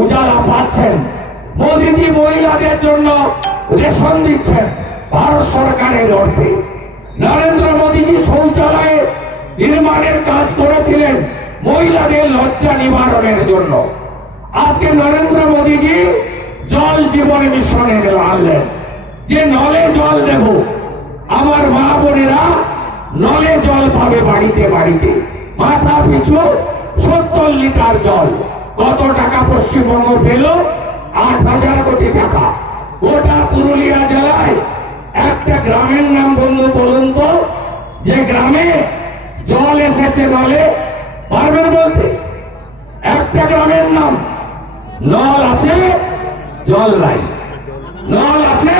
উজালা পাচ্ছেন। মোদিজি মহিলাদের জন্য রেশন দিচ্ছেন ভারত সরকারের অর্থে। নরেন্দ্র মোদীজি শৌচালয়ে নির্মাণের কাজ করেছিলেন মহিলাদের লজ্জা নিবারণের জন্য। আজকে নরেন্দ্র মোদীজি জল জীবন মিশনে আনলেন যে নলে জল দেব, আমার মা বোনেরা নলে জল পাবে বাড়িতে বাড়িতে, মাথা পিছু 70 লিটার জল। কত টাকা পশ্চিমবঙ্গ পেল? 8,000 কোটি টাকা। গোটা পুরুলিয়া জেলায় একটা গ্রামের নাম বন্ধু বলুন তো, যে গ্রামে জল এসেছে নলে, পারবেন বলতে? একটা গ্রামের নাম। নল আছে, জল নাই। নল আছে,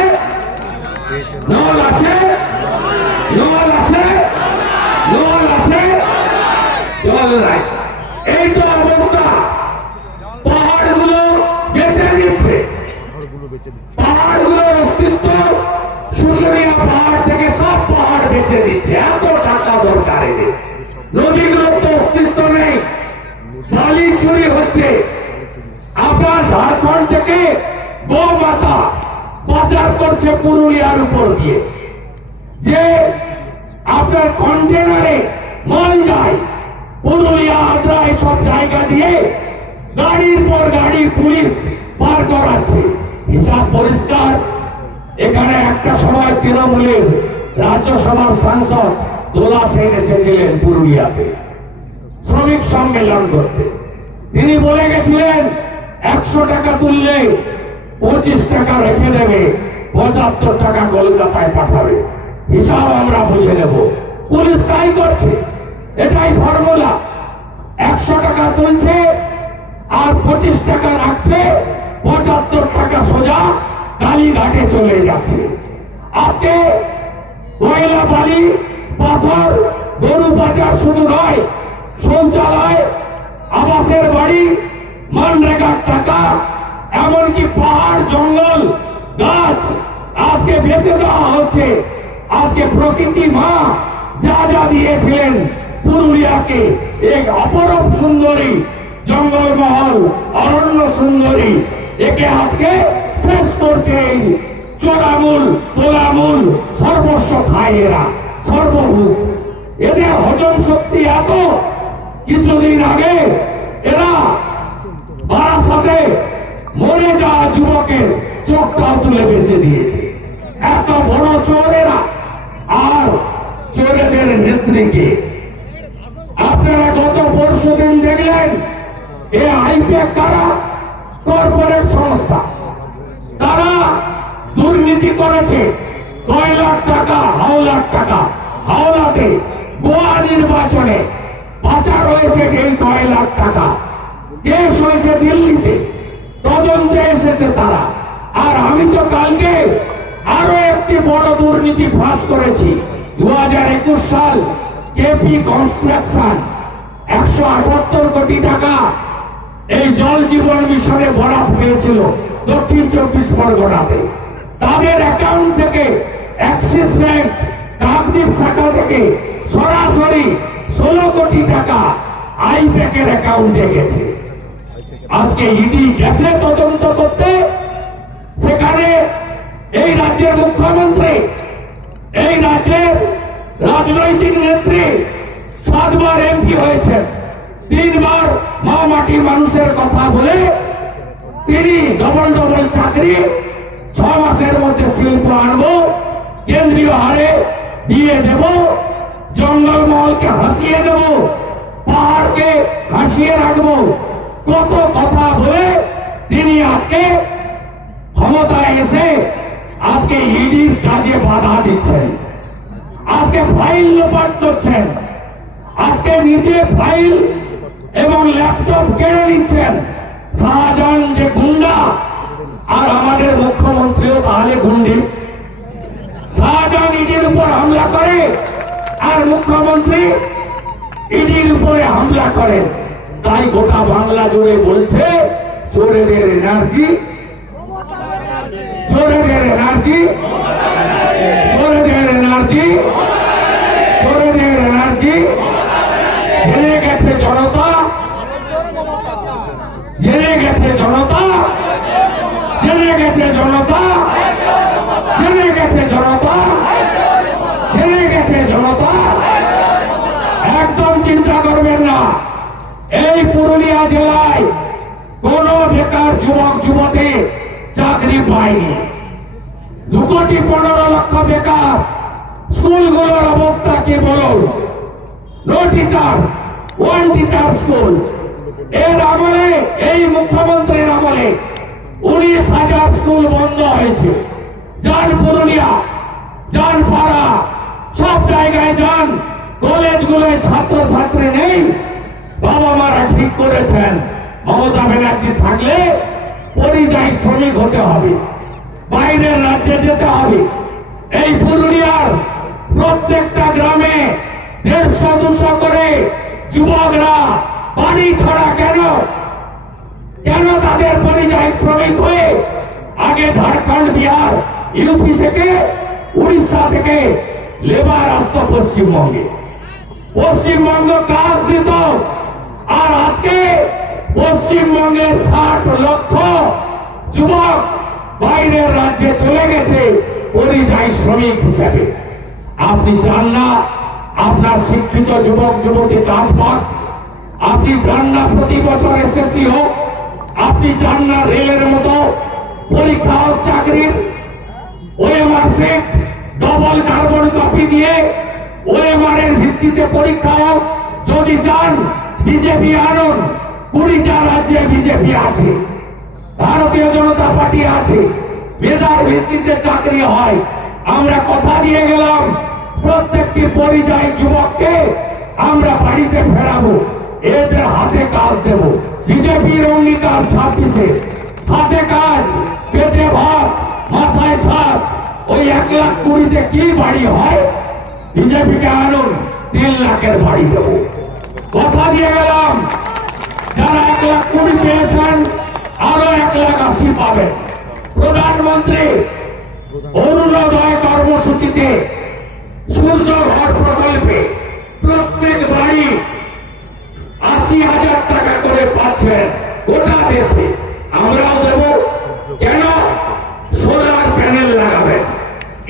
নল আছে, নল আছে, নল আছে, জল নাই। এই তো অবস্থা। পাহাড়গুলো বেঁচে দিচ্ছে, পাহাড়গুলোর অস্তিত্ব শুশুনিয়া পাহাড় থেকে সব পাহাড় বেঁচে দিচ্ছে। এত টাকা দরকার এদের। নদীগুলোর তো অস্তিত্ব নেই, বালি চুরি হচ্ছে। আপনার ঝাড়খণ্ড থেকে গোমাতা পাচার করছে পুরুলিয়ার উপর দিয়ে, যে আপনার কন্টেনারে মাল যায় পুরুলিয়া আদ্রা সব জায়গা দিয়ে, গাড়ির পর গাড়ি পুলিশ পার করাচ্ছে। হিসাব পরিষ্কার। এখানে একটা সময় তৃণমূলের রাজ্যসভার সাংসদ দোলা সেন এসেছিলেন পুরুলিয়াতে শ্রমিক সম্মেলন করতে। তিনি বলে গেছিলেন 100 টাকা তুললে 25 টাকা রেখে দেবে, 75 টাকা কলকাতায় পাঠাবে। হিসাব আমরা বুঝে নেব। পুলিশ তাই করছে, এটাই ফর্মুলা। 100 টাকা তুলছে আর 25 টাকা রাখছে, 75 টাকা সোজা কালীঘাটে চলে যাচ্ছে। আজকে কয়লা, বালি, পাথর, গরু পাচার শুধু নয়, শৌচালয়, আবাসের বাড়ি, মানরেগার টাকা, এমনকি পাহাড়, জঙ্গল, গাছ আজকে বেঁচে দেওয়া হচ্ছে। আজকে প্রকৃতি মা যা যা দিয়েছিলেন পুরুলিয়াকে, এক অপরূপ সুন্দরী জঙ্গলমহল, অরণ্য সুন্দরী, একে আজকে শেষ করছে এই চোরামূল, তোলামূল, সর্বস্ব খায় এরা, সর্বভূত। এদের হজম শক্তি এত, কিছুদিন আগে এরা বারাসাতে মরে যাওয়া যুবকের চোখটাও তুলে বেঁচে দিয়েছে। এত বড় চোরেরা। আর চোরেদের নেত্রীকে আপনারা গত পরশুদিন দেখলেন, এ আইপ্যাক কারা? কর্পোরেট সংস্থা। তারা দুর্নীতি করেছে। 9 লাখ টাকা, হাওলার টাকা, হাওলাতে গোয়া নির্বাচনে পাচার হয়েছে এই 9 লাখ টাকা। কেস হয়েছে দিল্লিতে, তদন্তে এসেছে তারা। আর আমি তো কালকে আরো একটি বড় দুর্নীতি ফাঁস করেছি। 2021 সাল কেপি কনস্ট্রাকশন 178 কোটি টাকা এই জল জীবন মিশনে বরাদ পেয়েছিল দক্ষিণ 24 পরগনাতে। তাদের অ্যাকাউন্ট থেকে অ্যাক্সিস ব্যাংক কাকদ্বীপ শাখা থেকে সরাসরি 16 কোটি টাকা আইপ্যাকের অ্যাকাউন্টে গেছে। আজকে ইডি গেছে তদন্ত করতে। সেখানে এই রাজ্যের মুখ্যমন্ত্রী, এই রাজ্যের রাজনৈতিক নেত্রী 7 বার এমপি হয়েছেন, 3 বার মা মাটি মানুষের কথা বলে তিনি ডবল ডবল চাকরি, 6 মাসের মধ্যে শিল্প আনবো, কেন্দ্রীয় হারে দিয়ে দেব, জঙ্গলমহলকে হাসিয়ে দেব, পাহাড়কে হাসিয়ে রাখবো, কত কথা বলে তিনি আজকে ক্ষমতায় এসে আজকে ইডির কাজে বাধা দিচ্ছেন। আজকে ফাইল লোপাট করছেন। আজকে নিজে ফাইল এবং ল্যাপটপ কেড়ে নিচ্ছেন। শাহজাহান যে গুন্ডা, আর আমাদের মুখ্যমন্ত্রীও তাহলে গুন্ডি। শাহজাহান ইডির উপর হামলা করে আর মুখ্যমন্ত্রী ইডির উপরে হামলা করেন। তাই গোটা বাংলা জুড়ে বলছে চোরেদের এনার্জি, চোরেদের এনার্জি, চোরেদের এনার্জি, চোরেদের এনার্জি। জেনে গেছে জনতা, জেনে গেছে জনতা, জেনে গেছে জনতা, জেনে গেছে জনতা, জেনে গেছে জনতা। একদম চিন্তা করবেন না, এই পুরুলিয়া জেলায় কোন বেকার যুবক যুবতী চাকরি পায়নি। 2,15,00,000 বেকার। স্কুলগুলোর অবস্থা কি বলুন? No teacher, one teacher school. এর আমলে, এই মুখ্যমন্ত্রীর আমলে 19,000 স্কুল বন্ধ হয়েছে। যান পুরুলিয়া, যান পাড়া, সব জায়গায় যান, কলেজগুলোয় ছাত্র ছাত্রী নেই। বাবা মারা ঠিক করেছেন মমতা ব্যানার্জি থাকলে পরিযায়ী শ্রমিক হতে হবে, বাইরের রাজ্যে যেতে হবে। এই পুরুলিয়ার প্রত্যেকটা গ্রামে 150-200 করে যুবকরা বাড়ি ছাড়া কেন? কেন তাদের পরিযায়ী শ্রমিক হয়ে আগে ঝাড়খণ্ড, বিহার, ইউপি থেকে, উড়িষ্যা থেকে লেবার আসতো পশ্চিমবঙ্গে, পশ্চিমবঙ্গ কাজ দিত। আর আজকে পশ্চিমবঙ্গে 60 লক্ষ যুবক বাইরের রাজ্যে চলে গেছে পরিযায়ী শ্রমিক হিসেবে। আপনি চান না আপনার শিক্ষিত যুবক যুবতী কাজ পাক? আপনি চান না প্রতি বছর এসএসসি হোক? আপনি চান না রেলের মতো পরীক্ষা হোক চাকরির? OMR set, double carbon copy দিয়ে ওএমআর এর ভিত্তিতে পরীক্ষা হোক? যদি চান বিজেপি আনুন। 20টা রাজ্যে বিজেপি আছে, ভারতীয় জনতা পার্টি আছে, মেধার ভিত্তিতে চাকরি হয়। আমরা কথা দিয়ে গেলাম প্রত্যেকটি পরিযায়ী যুবককে আমরা বাড়িতে ফেরাবো, এদের হাতে কাজ দেব। বিজেপির অঙ্গীকার 26-এ হাতে কাজ, পেটে ভাত, মাথায় ছাদ। ওই 1,20,000-তে কি বাড়ি হয়? বিজেপিকে আনুন, 3 লাখের বাড়ি দেব। কথা দিয়ে গেলাম যারা 1,20,000 পেয়েছেন আরো 1,80,000 পাবেন। প্রধানমন্ত্রী অরুণোদয় কর্মসূচিতে, সূর্য ঘর প্রকল্পে প্রত্যেক বাড়ি 80,000 টাকা করে পাচ্ছেন গোটা দেশে। আমরাও দেব। কেন? সোলার প্যানেল লাগাবেন,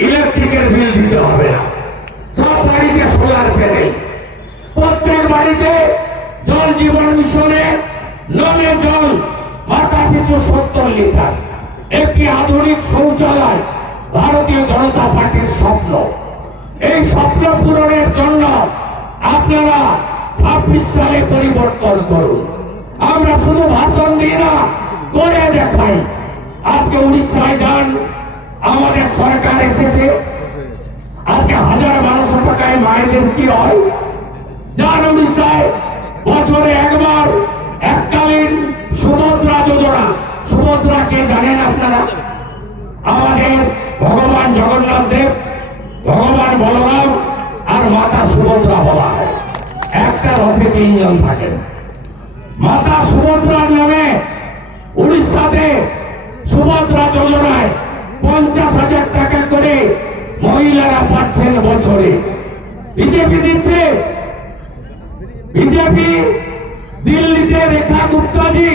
ইলেকট্রিকের বিল দিতে হবে না। সব বাড়িতে সোলার প্যানেল। প্রত্যেক বাড়িতে জল জীবন মিশনে নলে জল মাথা পিছু 70 লিটার। একটি আধুনিক শৌচালয় ভারতীয় জনতা পার্টির স্বপ্ন। এই স্বপ্ন পূরণের জন্য আপনারা 26 সালে পরিবর্তন করুন। আমরা শুধু ভাষণ দিই না, করে দেখাই। আজকে উড়িষ্যায় যান, আমাদের সরকার এসেছে। আজকে 1,000-1,200 টাকায় মায়েদের কি হয়? যান উড়িষ্যায়, বছরে একবার এককালীন সুভদ্রা যোজনা। সুভদ্রা কে জানেন আপনারা? আমাদের ভগবান জগন্নাথ দেব, ভগবান বলরাম আর মাতা সুভদ্রা বলা হয়। একটা রথে 3 জন থাকেন। মাতা সুভদ্রার নামে উড়িষ্যাতে সুভদ্রা যোজনায় 50,000 টাকা করে মহিলারা পাচ্ছেন বছরে। বিজেপি দিচ্ছে। বিজেপি দিল্লিতে রেখা গুপ্তাজি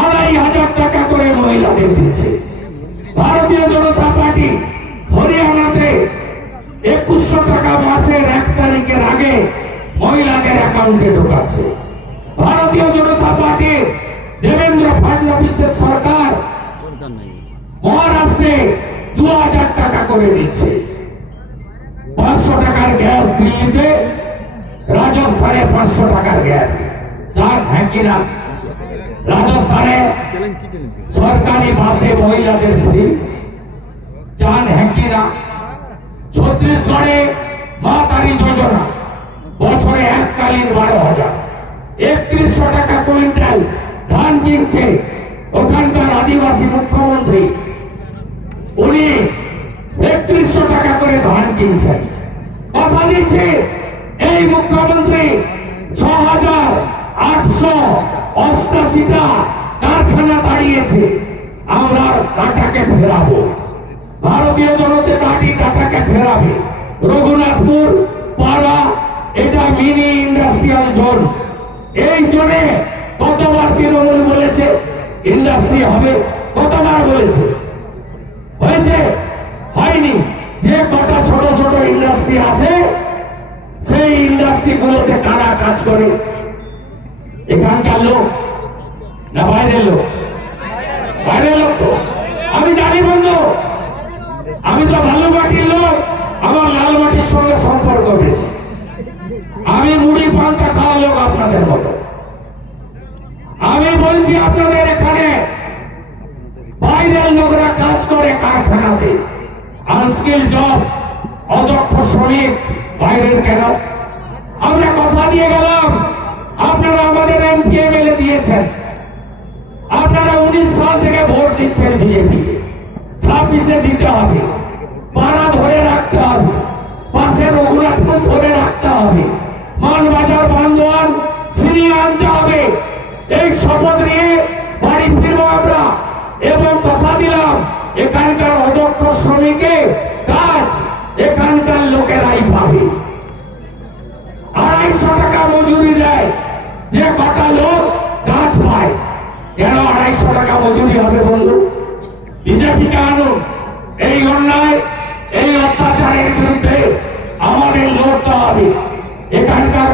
2,500 টাকা করে মহিলাদের দিচ্ছে। ভারতীয় জনতা পার্টি হরিয়ানাতে 2,100 টাকা মাসের 1 তারিখের আগে মহিলাদের অ্যাকাউন্টে ঢোকাচ্ছে। ভারতীয় জনতা পার্টির দেবেন্দ্র ফডনবিসের সরকার মহারাষ্ট্রে 2,000 টাকা করে দিচ্ছে। 500 টাকার গ্যাস দিল্লিতে, রাজস্থানে 500 টাকার গ্যাস। যার ঢাকিরা রাজস্থানে সরকারি বাসে মহিলাদের ফ্রি। চান হ্যাকিরা। ছত্তিশগড়ে মা তারি যোজনা, বছরে এককালীন 12,000। 3100 টাকা কুইন্টাল ধান কিনছে ওখানকার আদিবাসী মুখ্যমন্ত্রী। উনি 3100 টাকা করে ধান কিনছেন। কথা দিচ্ছে এই মুখ্যমন্ত্রী 6,888টা কারখানা দাঁড়িয়েছে। আমরা টাটাকে ফেরাবো। ভারতীয় জনতা পার্টি টাটাকে ফেরাবে। রঘুনাথপুর, পাড়া, এটা মিনি ইন্ডাস্ট্রিয়াল জোন। এই জোনে কতবার তৃণমূল বলেছে ইন্ডাস্ট্রি হবে, কতবার বলেছে? হয়েছে? হয়নি। যে কটা ছোট ছোট ইন্ডাস্ট্রি আছে সেই ইন্ডাস্ট্রি গুলোতে কারা কাজ করে? এখানকার লোক না বাইরের লোক? বাইরের লোক। তো আমি জানি বন্ধু, আমি তো লালমাটির লোক, আমার লালমাটির সঙ্গে সম্পর্ক বেশি। আমি মুড়ি পান্তা খাওয়া লোক আপনাদের মতো। আমি বলছি আপনাদের এখানে বাইরের লোকরা কাজ করে কারখানাতে, আনস্কিল জব, অদক্ষ শ্রমিক বাইরের কেন? আমরা কথা দিয়ে গেলাম, আপনারা আমাদের এমপি এমএলএ দিয়েছেন, আপনারা 19 সাল থেকে ভোট দিচ্ছেন বিজেপি, 26-এ দিতে হবে, পাড়া ধরে রাখতে হবে, পাশে রঘুনাথপুর ধরে রাখতে হবে, মানবাজার বান্দোয়ান ছিনিয়ে আনতে হবে। এই শপথ নিয়ে বাড়ি ফিরবো আমরা এবং কথা দিলাম এখানকার অদক্ষ শ্রমিকের কাজ এখানকার লোকেরাই পাবে। 250 টাকা মজুরি দেয় যে কটা লোক কাজ পায়। কেন 250 টাকা মজুরি হবে বন্ধু? বিজেপিকে আনুন, এই অন্যায় এই অত্যাচারের বিরুদ্ধে আমাদের লড়তে হবে। এখানকার